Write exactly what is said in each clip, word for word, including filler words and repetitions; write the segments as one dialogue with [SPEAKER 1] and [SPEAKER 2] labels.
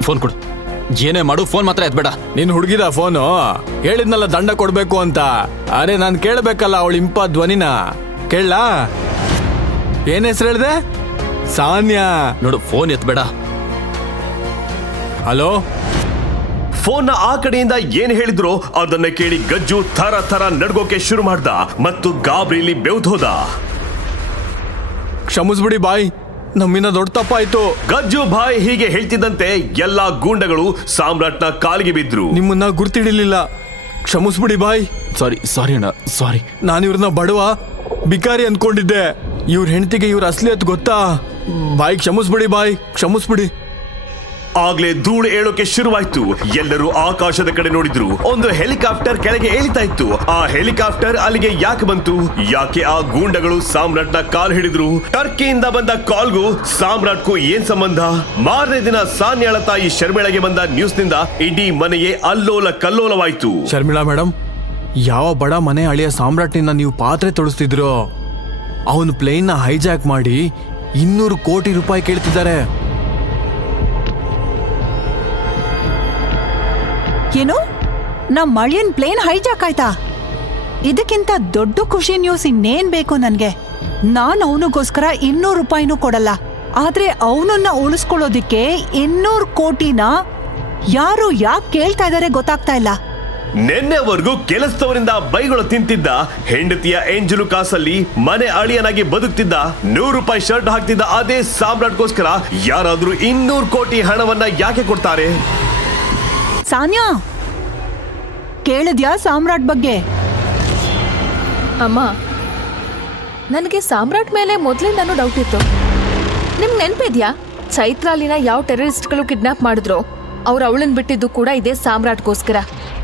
[SPEAKER 1] Phone ಕೊಡು. ಏನೇ ಮಾಡು, ಫೋನ್ ಮಾತ್ರ ಎತ್ಬೇಡ.
[SPEAKER 2] ನೀನ್ ಹುಡುಗಿದ ಫೋನು ಹೇಳಿದ್ನಲ್ಲ ದಂಡ ಕೊಡ್ಬೇಕು ಅಂತ. ಅರೆ ನಾನ್ ಕೇಳಬೇಕಲ್ಲ ಅವಳು ಇಂಪ ಧ್ವನಿನ. ಕೇಳಲಾ? ಏನ್ ಹೆಸರು ಹೇಳ್ದೆ? ಸಾನ್ಯಾ.
[SPEAKER 1] ನೋಡು, ಫೋನ್ ಎತ್ಬೇಡ.
[SPEAKER 2] ಹಲೋ.
[SPEAKER 3] ಫೋನ್ನ ಆ ಕಡೆಯಿಂದ ಏನ್ ಹೇಳಿದ್ರು ಅದನ್ನ ಕೇಳಿ ಗಜ್ಜು ಥರ ಥರ ನಡ್ಗೋಕೆ ಶುರು ಮಾಡ್ದ ಮತ್ತು ಗಾಬರಿಲಿ ಬೆವ್ದೋದ.
[SPEAKER 2] ಕ್ಷಮಿಸ್ಬಿಡಿ ಬಾಯ್, ನಮ್ಮಿಂದ ದೊಡ್ಡ ತಪ್ಪಾಯ್ತು.
[SPEAKER 3] ಗಜ್ಜು ಬಾಯ್ ಹೀಗೆ ಹೇಳ್ತಿದ್ದಂತೆ ಎಲ್ಲಾ ಗೂಂಡಗಳು ಸಾಮ್ರಾಟ್ನ ಕಾಲಿಗೆ ಬಿದ್ರು.
[SPEAKER 2] ನಿಮ್ಮನ್ನ ಗುರ್ತಿಡಿಲಿಲ್ಲ, ಕ್ಷಮಿಸ್ಬಿಡಿ ಬಾಯ್.
[SPEAKER 1] ಸಾರಿ ಸಾರಿ ಅಣ್ಣ, ಸಾರಿ.
[SPEAKER 2] ನಾನು ಇವ್ರನ್ನ ಬಡವ ಬಿಕಾರಿ ಅನ್ಕೊಂಡಿದ್ದೆ. ಇವ್ರ ಹೆಂಡತಿಗೆ ಇವ್ರ ಅಸಲಿ ಅಂತ ಗೊತ್ತಾ? ಬಾಯ್ ಕ್ಷಮಿಸ್ಬಿಡಿ ಬಾಯ್, ಕ್ಷಮಿಸ್ಬಿಡಿ.
[SPEAKER 3] ಆಗ್ಲೇ ಧೂಳು ಏಳೋಕೆ ಶುರುವಾಯ್ತು. ಎಲ್ಲರೂ ಆಕಾಶದ ಕಡೆ ನೋಡಿದ್ರು. ಒಂದು ಹೆಲಿಕಾಪ್ಟರ್ ಕೆಳಗೆ ಏಳಿತಾ ಇತ್ತು. ಆ ಹೆಲಿಕಾಪ್ಟರ್ ಅಲ್ಲಿಗೆ ಯಾಕೆ ಬಂತು? ಯಾಕೆ ಆ ಗೂಂಡಗಳು ಸಾಮ್ರಾಟ್ನ ಕಾಲ್ ಹಿಡಿದ್ರು? ಟರ್ಕಿಯಿಂದ ಬಂದ ಕಾಲ್ಗೂ ಸಾಮ್ರಾಟ್ಗೂ ಏನ್ ಸಂಬಂಧ? ಮಾರನೇ ದಿನ ಸಾನ್ಯಾಳ ತಾಯಿ ಶರ್ಮಿಳಗೆ ಬಂದ ನ್ಯೂಸ್ ನಿಂದ ಇಡೀ ಮನೆಯೇ ಅಲ್ಲೋಲ ಕಲ್ಲೋಲವಾಯ್ತು.
[SPEAKER 2] ಶರ್ಮಿಳಾ ಮೇಡಮ್, ಯಾವ ಬಡ ಮನೆ ಅಳಿಯ ಸಾಮ್ರಾಟ್ನಿಂದ ನೀವು ಪಾತ್ರೆ ತೊಡಸ್ತಿದ್ರು, ಅವನು ಪ್ಲೇನ್ ನ ಹೈಜಾಕ್ ಮಾಡಿ ಇನ್ನೂರು ಕೋಟಿ ರೂಪಾಯಿ ಕೇಳ್ತಿದ್ದಾರೆ.
[SPEAKER 4] ಏನು, ನಮ್ಮ ಮಳಿಯನ್ ಪ್ಲೇನ್ ಹೈಜಾಕ್ ಆಯ್ತಾ? ಇದಕ್ಕಿಂತ ದೊಡ್ಡ ಖುಷಿ ನ್ಯೂಸ್ ಇನ್ನೇನ್ ಬೇಕು ನನ್ಗೆ? ನಾನ್ ಅವನಿಗೋಸ್ಕರ ಇನ್ನೂರು ರೂಪಾಯಿನೂ ಕೊಡಲ್ಲ. ಆದ್ರೆ ಅವನನ್ನ ಉಳಿಸ್ಕೊಳ್ಳೋದಿಕ್ಕೆ ಇನ್ನೂರು ಕೋಟಿನ ಯಾರು ಯಾಕೆ ಕೇಳ್ತಾ ಇದಾರೆ ಗೊತ್ತಾಗ್ತಾ ಇಲ್ಲ.
[SPEAKER 3] ನಿನ್ನೆವರೆಗೂ ಕೆಲಸದವರಿಂದ ಬೈಗಳು ತಿಂತಿದ್ದ ಹೆಂಡತಿಯ ಎಂಜಲು ಕಾಸಲ್ಲಿ ಮನೆ ಅಳಿಯನಾಗಿ ಬದುಕ್ತಿದ್ದ, ನೂರು ರೂಪಾಯಿ ಶರ್ಟ್ ಹಾಕ್ತಿದ್ದ ಅದೇ ಸಾಮ್ರಾಟ್ಗೋಸ್ಕರ ಯಾರಾದ್ರೂ ಇನ್ನೂರು ಕೋಟಿ ಹಣವನ್ನ ಯಾಕೆ ಕೊಡ್ತಾರೆ?
[SPEAKER 4] ಸಾನ್ಯಾ, ಕೇಳಿದ್ಯಾ ಸಾಮ್ರಾಟ್ ಬಗ್ಗೆ?
[SPEAKER 5] ಅಮ್ಮ, ನನಗೆ ಸಾಮ್ರಾಟ್ ಮೇಲೆ ಮೊದಲಿಂದಾನು ಡೌಟ್ ಇತ್ತು. ನಿಮ್ಗೆ ನೆನಪಿದ್ಯಾ, ಚೈತ್ರಾಲಿನ ಯಾವ ಟೆರರಿಸ್ಟ್ಗಳು ಕಿಡ್ನಾಪ್ ಮಾಡಿದ್ರು ಅವ್ರು ಅವಳನ್ನ ಬಿಟ್ಟಿದ್ದು ಕೂಡ ಇದೇ ಸಾಮ್ರಾಟ್ಗೋಸ್ಕರ.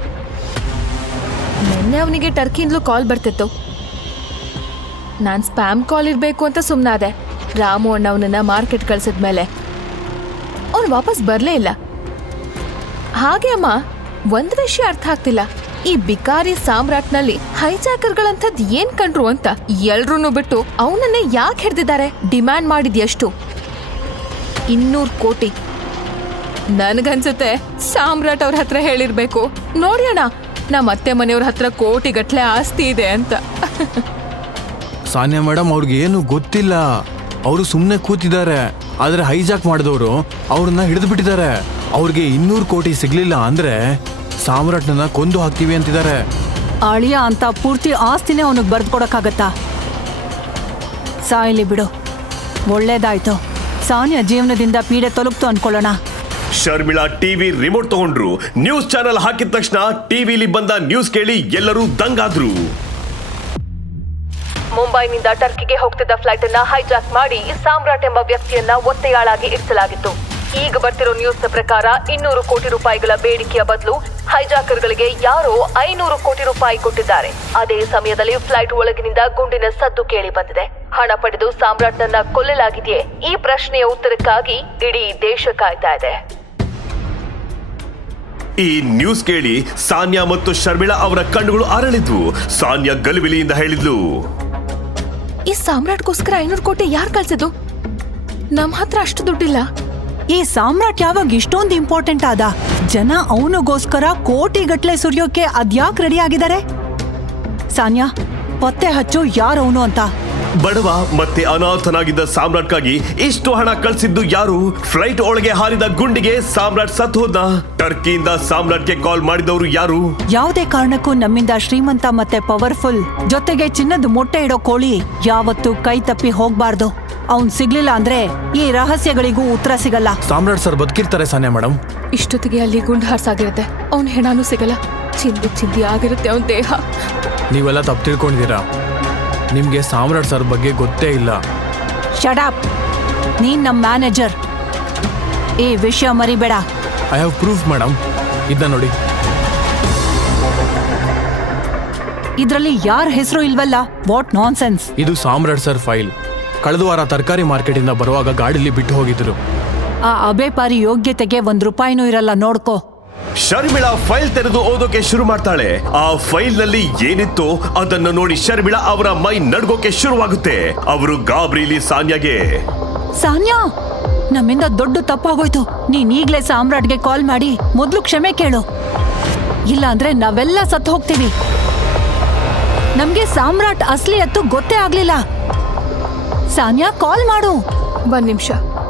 [SPEAKER 5] ನಿನ್ನೆ ಅವನಿಗೆ ಟರ್ಕಿಯಿಂದಲೂ ಕಾಲ್ ಬರ್ತಿತ್ತು. ನಾನು ಸ್ಪ್ಯಾಮ್ ಕಾಲ್ ಇರಬೇಕು ಅಂತ ಸುಮ್ಮನಾದೆ. ರಾಮು ಅಣ್ಣ ಅವನನ್ನ ಮಾರ್ಕೆಟ್ ಕಳ್ಸಿದ್ಮೇಲೆ ಅವ್ನು ವಾಪಸ್ ಬರಲೇ ಇಲ್ಲ. ಹಾಗೆ ಅಮ್ಮ, ಒಂದ್ ವಿಷಯ ಅರ್ಥ ಆಗ್ತಿಲ್ಲ. ಈ ಬಿಕಾರಿ ಸಾಮ್ರಾಟ್ನಲ್ಲಿ ಹೈಜಾಕರ್ಗಳಂಥದ್ ಏನ್ ಕಂಡ್ರು ಅಂತ ಎಲ್ರೂನು ಬಿಟ್ಟು ಅವನನ್ನೇ ಯಾಕೆ ಹಿಡ್ದಿದ್ದಾರೆ? ಡಿಮ್ಯಾಂಡ್ ಮಾಡಿದ್ ಎಷ್ಟು? ಇನ್ನೂರು ಕೋಟಿ. ನನ್ಗನ್ಸುತ್ತೆ ಸಾಮ್ರಾಟ್ ಅವ್ರ ಹತ್ರ ಹೇಳಿರ್ಬೇಕು, ನೋಡಿ ಅಣ್ಣ, ನಮ್ಮ ಅತ್ತೆ ಮನೆಯವ್ರ ಹತ್ರ ಕೋಟಿ ಗಟ್ಲೆ ಆಸ್ತಿ ಇದೆ ಅಂತ.
[SPEAKER 2] ಸಾನ್ಯಾ ಮೇಡಮ್, ಅವ್ರಿಗೆ ಏನು ಗೊತ್ತಿಲ್ಲ. ಅವರು ಸುಮ್ಮನೆ ಕೂತಿದ್ದಾರೆ. ಆದ್ರೆ ಹೈಜಾಕ್ ಮಾಡಿದವರು ಅವ್ರನ್ನ ಹಿಡಿದು ಬಿಟ್ಟಿದ್ದಾರೆ. ಅವ್ರಿಗೆ ಇನ್ನೂರು ಕೋಟಿ ಸಿಗ್ಲಿಲ್ಲ ಅಂದ್ರೆ ಸಾಮ್ರಾಟ್ನ ಕೊಂದು ಹಾಕ್ತೀವಿ ಅಂತಿದ್ದಾರೆ.
[SPEAKER 4] ಅಳಿಯ ಅಂತ ಪೂರ್ತಿ ಆಸ್ತಿನೇ ಅವನಿಗೆ ಬರ್ದು ಕೊಡಕ್ಕಾಗತ್ತಾ? ಸಾಯ್ಲಿ ಬಿಡು, ಒಳ್ಳೇದಾಯ್ತು. ಸಾನ್ಯಾ ಜೀವನದಿಂದ ಪೀಡೆ ತೊಲಗ್ತು ಅನ್ಕೊಳ್ಳೋಣ.
[SPEAKER 3] ಶರ್ಮಿಳಾ ಟಿವಿ ರಿಮೋಟ್ ತಗೊಂಡ್ರು. ನ್ಯೂಸ್ ಚಾನೆಲ್ ಹಾಕಿದ ತಕ್ಷಣ ಟಿವಿಲಿ ಬಂದ ನ್ಯೂಸ್ ಕೇಳಿ ಎಲ್ಲರೂ ದಂಗಾದ್ರು.
[SPEAKER 5] ಮುಂಬೈನಿಂದ ಟರ್ಕಿಗೆ ಹೋಗ್ತಿದ್ದ ಫ್ಲೈಟ್ ಅನ್ನ ಹೈಜಾಕ್ ಮಾಡಿ ಸಾಮ್ರಾಟ್ ಎಂಬ ವ್ಯಕ್ತಿಯನ್ನ ಒತ್ತೆಯಾಳಾಗಿ ಇರಿಸಲಾಗಿತ್ತು. ಈಗ ಬರ್ತಿರೋ ನ್ಯೂಸ್ ಪ್ರಕಾರ ಇನ್ನೂರು ಕೋಟಿ ರೂಪಾಯಿಗಳ ಬೇಡಿಕೆಯ ಬದಲು ಹೈಜಾಕರ್ಗಳಿಗೆ ಯಾರೋ ಐನೂರು ಕೋಟಿ ರೂಪಾಯಿ ಕೊಟ್ಟಿದ್ದಾರೆ. ಅದೇ ಸಮಯದಲ್ಲಿ ಫ್ಲೈಟ್ ಒಳಗಿನಿಂದ ಗುಂಡಿನ ಸದ್ದು ಕೇಳಿ ಬಂದಿದೆ. ಹಣ ಪಡೆದು ಸಾಮ್ರಾಟ್ನನ್ನ ಕೊಲ್ಲಲಾಗಿದೆಯೇ? ಈ ಪ್ರಶ್ನೆಯ ಉತ್ತರಕ್ಕಾಗಿ ಇಡೀ ದೇಶ ಕಾಯ್ತಾ ಇದೆ.
[SPEAKER 3] ಈ ನ್ಯೂಸ್ ಕೇಳಿ ಸಾನ್ಯಾ ಮತ್ತು ಶರ್ಮಿಳಾ ಅವರ ಕಣ್ಣುಗಳು ಅರಳಿದ್ವು. ಸಾನ್ಯಾ ಗಲಿಬಿಲಿಯಿಂದ ಹೇಳಿದ್ಲು,
[SPEAKER 5] ಈ ಸಾಮ್ರಾಟ್ಗೋಸ್ಕರ ಐನೂರು ಕೋಟಿ ಯಾರು ಕಳ್ಸಿದ್ದು? ನಮ್ ಹತ್ರ ಅಷ್ಟು ದುಡ್ಡಿಲ್ಲ.
[SPEAKER 4] ಈ ಸಾಮ್ರಾಟ್ ಯಾವಾಗ ಇಷ್ಟೊಂದು ಇಂಪಾರ್ಟೆಂಟ್ ಆದ? ಜನ ಅವನಿಗೋಸ್ಕರ ಕೋಟಿ ಗಟ್ಲೆ ಸುರಿಯೋಕೆ ಅದ್ಯಾಕ್ ರೆಡಿ ಆಗಿದ್ದಾರೆ? ಸಾನ್ಯಾ, ಪತ್ತೆ ಹಚ್ಚು ಯಾರವನು ಅಂತ.
[SPEAKER 3] ಬಡವ ಮತ್ತೆ ಅನಾಥನಾಗಿದ್ದ ಸಾಮ್ರಾಟ್ಗಾಗಿ ಇಷ್ಟು ಹಣ ಕಳ್ಸಿದ್ದು ಯಾರು? ಫ್ಲೈಟ್ ಒಳಗೆ ಹಾರಿದ ಗುಂಡಿಗೆ ಸಾಮ್ರಾಟ್ ಸತ್ತು ಹೋದ. ಟರ್ಕಿಯಿಂದ ಸಾಮ್ರಾಟ್ಗೆ ಕಾಲ್ ಮಾಡಿದವರು ಯಾರು?
[SPEAKER 4] ಯಾವುದೇ ಕಾರಣಕ್ಕೂ ನಮ್ಮಿಂದ ಶ್ರೀಮಂತ ಮತ್ತೆ ಪವರ್ಫುಲ್ ಜೊತೆಗೆ ಚಿನ್ನದ ಮೊಟ್ಟೆ ಇಡೋ ಕೋಳಿ ಯಾವತ್ತೂ ಕೈ ತಪ್ಪಿ ಹೋಗ್ಬಾರ್ದು. ಅವ್ನ್ ಸಿಗ್ಲಿಲ್ಲ ಅಂದ್ರೆ ಈ ರಹಸ್ಯಗಳಿಗೂ ಉತ್ತರ ಸಿಗಲ್ಲ.
[SPEAKER 2] ಸಾಮ್ರಾಟ್ ಸರ್ ಬದುಕಿರ್ತಾರೆ ಸಾನ್ಯಾ ಮೇಡಮ್.
[SPEAKER 5] ಇಷ್ಟೊತ್ತಿಗೆ ಅಲ್ಲಿ ಗುಂಡು ಹಾರ್ಸಾಗಿರುತ್ತೆ. ಅವ್ನ ಹೆಣಾನು ಸಿಗಲ್ಲ. ಚಿಂದಿ ಚಿಂದಿ ಆಗಿರುತ್ತೆ ಅವನ ದೇಹ.
[SPEAKER 2] ನೀವೆಲ್ಲ ತಪ್ಪು ತಿಳ್ಕೊಂಡಿದ್ದೀರಾ. ನಿಮ್ಗೆ ಸಾಮ್ರಾಟ್ ಸರ್ ಬಗ್ಗೆ ಗೊತ್ತೇ ಇಲ್ಲ.
[SPEAKER 4] Shut up. ನೀನ್ ನಮ್ ಮ್ಯಾನೇಜರ್, ಈ ವಿಷಯ ಮರಿಬೇಡ.
[SPEAKER 2] I have proof madam. ಇದನ್ನ ನೋಡಿ.
[SPEAKER 4] ಇದ್ರಲ್ಲಿ ಯಾರ ಹೆಸರು ಇಲ್ವಲ್ಲ? What nonsense.
[SPEAKER 2] ಇದು ಸಾಮ್ರಾಟ್ ಸರ್ ಫೈಲ್. ಕಳೆದ ವಾರ ತರಕಾರಿ ಮಾರ್ಕೆಟ್ ಇಂದ ಬರುವಾಗ ಗಾಡಿಲಿ ಬಿಟ್ಟು ಹೋಗಿದ್ರು.
[SPEAKER 4] ಆ ಅಬೇಪಾರಿ ಯೋಗ್ಯತೆಗೆ ಒಂದ್ ರೂಪಾಯಿನೂ ಇರಲ್ಲ, ನೋಡ್ಕೋ.
[SPEAKER 3] ಶರ್ಮಿಳಾ ಫೈಲ್ ತೆರೆದು ಓದೋಕೆ ಶುರು ಮಾಡ್ತಾಳೆ. ಆ ಫೈಲ್ ನಲ್ಲಿ ಏನಿತ್ತು ಅದನ್ನು ನೋಡಿ ಶರ್ಮಿಳಾ ಅವರ ಮೈ ನಡ್ಗೋಕೆ ಶುರುವಾಗುತ್ತೆ. ಅವರು ಗಾಬರಿಲಿ ಸಾನ್ಯಾಗೆ,
[SPEAKER 4] ಸಾನ್ಯಾ ನಮ್ಮಿಂದ ದೊಡ್ಡ ತಪ್ಪಾಗೋಯ್ತು. ನೀನ್ ಈಗ್ಲೇ ಸಾಮ್ರಾಟ್ಗೆ ಕಾಲ್ ಮಾಡಿ ಮೊದ್ಲು ಕ್ಷಮೆ ಕೇಳು, ಇಲ್ಲ ಅಂದ್ರೆ ನಾವೆಲ್ಲ ಸತ್ತು ಹೋಗ್ತೀವಿ. ನಮ್ಗೆ ಸಾಮ್ರಾಟ್ ಅಸ್ಲಿ ಅತ್ತು ಗೊತ್ತೇ ಆಗ್ಲಿಲ್ಲ. ಸಾನ್ಯಾ, ಕಾಲ್ ಮಾಡು.
[SPEAKER 5] ಒಂದ್ ನಿಮಿಷ.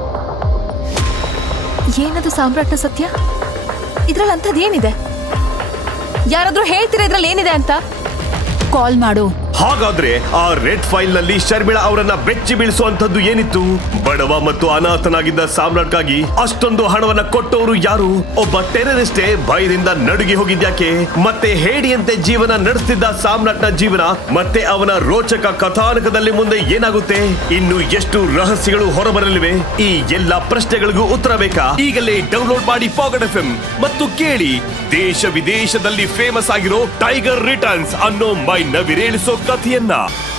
[SPEAKER 5] ಏನದು ಸಾಮ್ರಾಟ್ನ ಸತ್ಯ? ಇದ್ರಲ್ಲಿ ಅಂಥದ್ದು ಏನಿದೆ? ಯಾರಾದ್ರೂ ಹೇಳ್ತೀರಾ ಇದ್ರಲ್ಲಿ ಏನಿದೆ ಅಂತ?
[SPEAKER 4] ಕಾಲ್ ಮಾಡು.
[SPEAKER 3] ಹಾಗಾದ್ರೆ ಆ ರೆಡ್ ಫೈಲ್ ನಲ್ಲಿ ಶರ್ಮಿಳಾ ಅವರನ್ನ ಬೆಚ್ಚಿ ಬೀಳಿಸುವಂತದ್ದು ಏನಿತ್ತು? ಬಡವ ಮತ್ತು ಅನಾಥನಾಗಿದ್ದ ಸಾಮ್ರಾಟ್ಗಾಗಿ ಅಷ್ಟೊಂದು ಹಣವನ್ನ ಕೊಟ್ಟವರು ಯಾರು? ಒಬ್ಬ ಟೆರರಿಸ್ಟೇ ಭಯದಿಂದ ನಡುಗಿ ಹೋಗಿದ್ಯಾಕೆ? ಮತ್ತೆ ಹೇಡಿಯಂತೆ ಜೀವನ ನಡೆಸ್ತಿದ್ದ ಸಾಮ್ರಾಟ್ನ ಜೀವನ ಮತ್ತೆ ಅವನ ರೋಚಕ ಕಥಾನಕದಲ್ಲಿ ಮುಂದೆ ಏನಾಗುತ್ತೆ? ಇನ್ನು ಎಷ್ಟು ರಹಸ್ಯಗಳು ಹೊರಬರಲಿವೆ? ಈ ಎಲ್ಲಾ ಪ್ರಶ್ನೆಗಳಿಗೂ ಉತ್ತರ ಬೇಕಾ? ಈಗಲೇ ಡೌನ್ಲೋಡ್ ಮಾಡಿ ಪಾಕೆಟ್ ಎಫ್ ಎಂ ಮತ್ತು ಕೇಳಿ ದೇಶ ವಿದೇಶದಲ್ಲಿ ಫೇಮಸ್ ಆಗಿರೋ ಟೈಗರ್ ರಿಟರ್ನ್ಸ್ ಅನ್ನೋ ಮೈ ನವಿರೇಳಿಸೋ ಕಥೆಯನ್ನ.